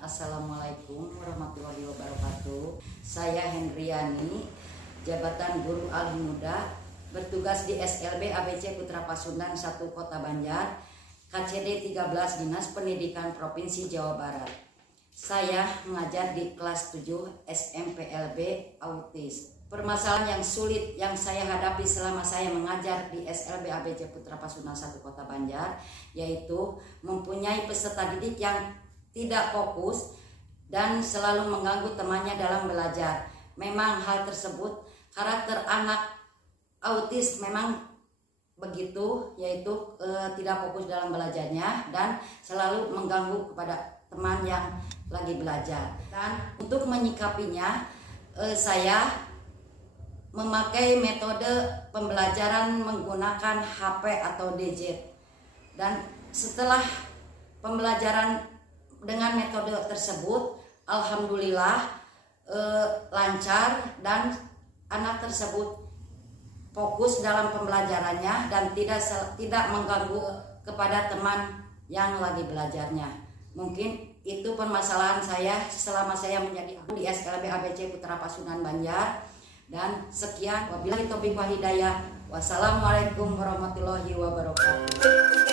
Assalamualaikum warahmatullahi wabarakatuh. Saya Hendriani, jabatan Guru Alih Muda, bertugas di SLB ABC Putra Pasundan 1 Kota Banjar, KCD 13 Dinas Pendidikan Provinsi Jawa Barat. Saya mengajar di kelas 7 SMPLB Autis. Permasalahan yang sulit yang saya hadapi selama saya mengajar di SLB ABC Putra Pasundan 1 Kota Banjar, yaitu mempunyai peserta didik yang tidak fokus dan selalu mengganggu temannya dalam belajar. Memang hal tersebut karakter anak autis memang begitu, yaitu tidak fokus dalam belajarnya dan selalu mengganggu kepada teman yang lagi belajar. Dan untuk menyikapinya, saya memakai metode pembelajaran menggunakan HP atau gadget. Dan setelah pembelajaran dengan metode tersebut, alhamdulillah lancar dan anak tersebut fokus dalam pembelajarannya dan tidak mengganggu kepada teman yang lagi belajarnya. Mungkin itu permasalahan saya selama saya menjadi di SLB ABC Putra Pasundan Banjar. Dan sekian, wabillahi taufiq wal hidayah. Wassalamualaikum warahmatullahi wabarakatuh.